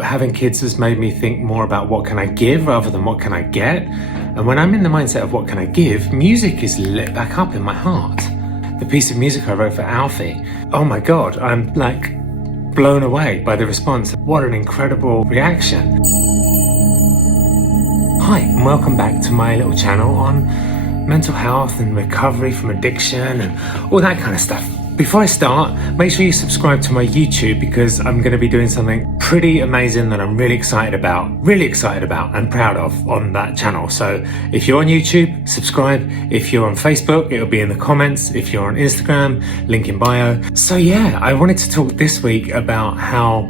having kids has made me think more about what can I give rather than what can I get. And when I'm in the mindset of what can I give, music is lit back up in my heart. The piece of music I wrote for Alfie, oh my God, I'm like blown away by the response. What an incredible reaction. Hi, and welcome back to my little channel on mental health and recovery from addiction and all that kind of stuff. Before I start, make sure you subscribe to my YouTube because I'm going to be doing something pretty amazing that I'm really excited about and proud of on that channel. So if you're on YouTube, subscribe. If you're on Facebook, it'll be in the comments. If you're on Instagram, link in bio. So yeah, I wanted to talk this week about how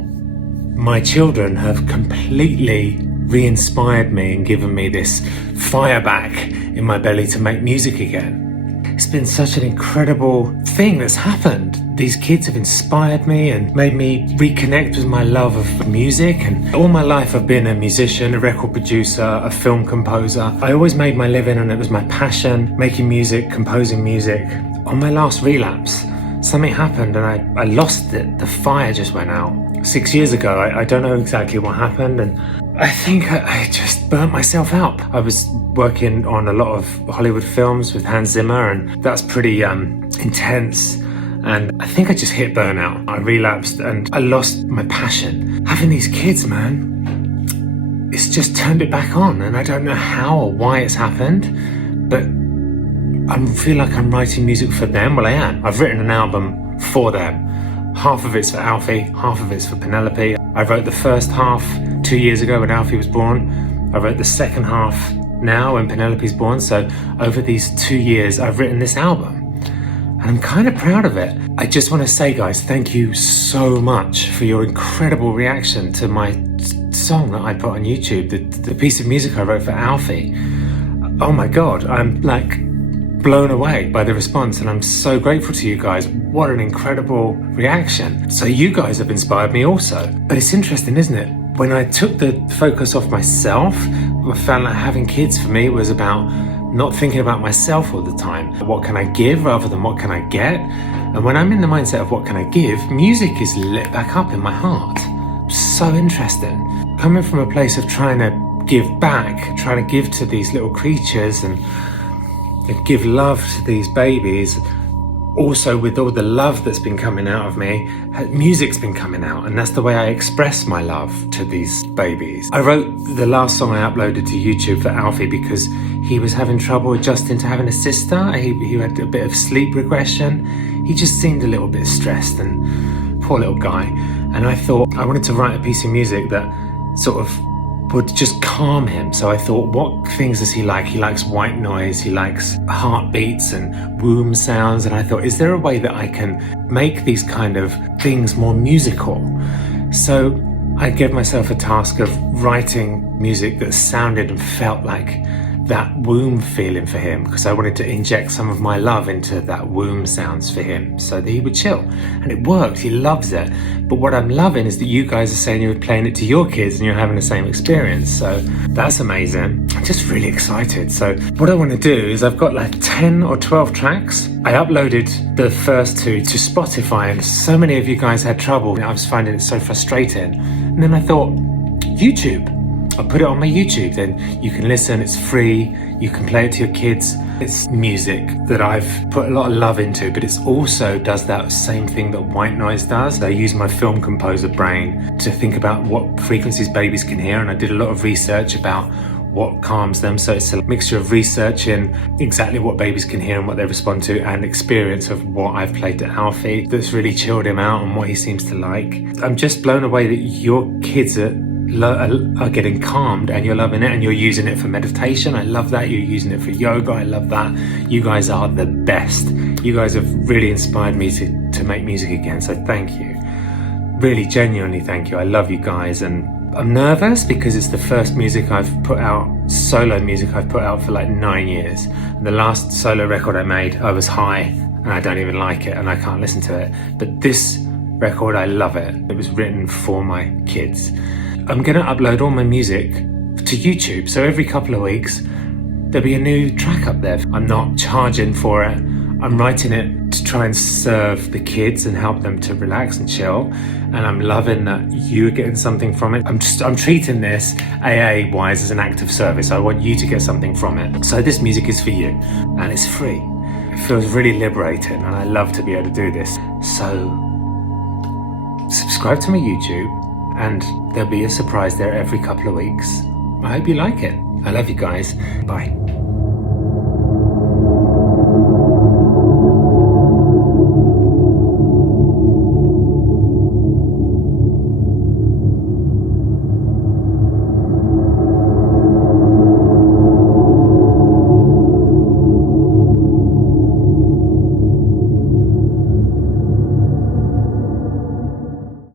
my children have completely re-inspired me and given me this fire back in my belly to make music again. It's been such an incredible thing that's happened. These kids have inspired me and made me reconnect with my love of music. And all my life I've been a musician, a record producer, a film composer. I always made my living and it was my passion, making music, composing music. On my last relapse, something happened and I lost it. The fire just went out. 6 years ago, I don't know exactly what happened, and I think I just burnt myself out. I was working on a lot of Hollywood films with Hans Zimmer, and that's pretty intense. And I think I just hit burnout. I relapsed and I lost my passion. Having these kids, man, it's just turned it back on, and I don't know how or why it's happened, but I feel like I'm writing music for them. Well, I am. I've written an album for them. Half of it's for Alfie, half of it's for Penelope. I wrote the first half 2 years ago when Alfie was born. I wrote the second half now when Penelope's born. So over these 2 years, I've written this album. And I'm kind of proud of it. I just want to say, guys, thank you so much for your incredible reaction to my song that I put on YouTube, the piece of music I wrote for Alfie. Oh my God, I'm like blown away by the response, and I'm so grateful to you guys. What an incredible reaction. So you guys have inspired me also. But it's interesting, isn't it? When I took the focus off myself, I found that having kids for me was about not thinking about myself all the time. What can I give rather than what can I get? And when I'm in the mindset of what can I give, music is lit back up in my heart. So interesting. Coming from a place of trying to give back, trying to give to these little creatures and give love to these babies. Also, with all the love that's been coming out of me, music's been coming out, and that's the way I express my love to these babies. I wrote the last song I uploaded to YouTube for Alfie because he was having trouble adjusting to having a sister. He had a bit of sleep regression. He just seemed a little bit stressed, and poor little guy. And I thought I wanted to write a piece of music that sort of would just calm him. So I thought, what things does he like? He likes white noise, he likes heartbeats and womb sounds. And I thought, is there a way that I can make these kind of things more musical? So I gave myself a task of writing music that sounded and felt like that womb feeling for him, because I wanted to inject some of my love into that womb sounds for him so that he would chill. And it worked, he loves it. But what I'm loving is that you guys are saying you're playing it to your kids and you're having the same experience. So that's amazing. I'm just really excited. So what I want to do is I've got like 10 or 12 tracks. I uploaded the first 2 to Spotify, and so many of you guys had trouble. I was finding it so frustrating. And then I thought, YouTube. I'll put it on my YouTube, then you can listen, it's free, you can play it to your kids. It's music that I've put a lot of love into, but it also does that same thing that white noise does. I use my film composer brain to think about what frequencies babies can hear, and I did a lot of research about what calms them. So it's a mixture of research in exactly what babies can hear and what they respond to, and experience of what I've played to Alfie that's really chilled him out and what he seems to like. I'm just blown away that your kids are getting calmed and you're loving it and you're using it for meditation. I love that. You're using it for yoga. I love that. You guys are the best. You guys have really inspired me to make music again. So thank you. Really genuinely thank you. I love you guys, and I'm nervous because it's the first music I've put out, solo music I've put out for like 9 years. And the last solo record I made, I was high and I don't even like it and I can't listen to it. But this record, I love it. It was written for my kids. I'm gonna upload all my music to YouTube, so every couple of weeks there'll be a new track up there. I'm not charging for it. I'm writing it to try and serve the kids and help them to relax and chill. And I'm loving that you're getting something from it. I'm treating this AA wise as an act of service. I want you to get something from it. So this music is for you and it's free. It feels really liberating and I love to be able to do this. So subscribe to my YouTube and there'll be a surprise there every couple of weeks. I hope you like it. I love you guys. Bye.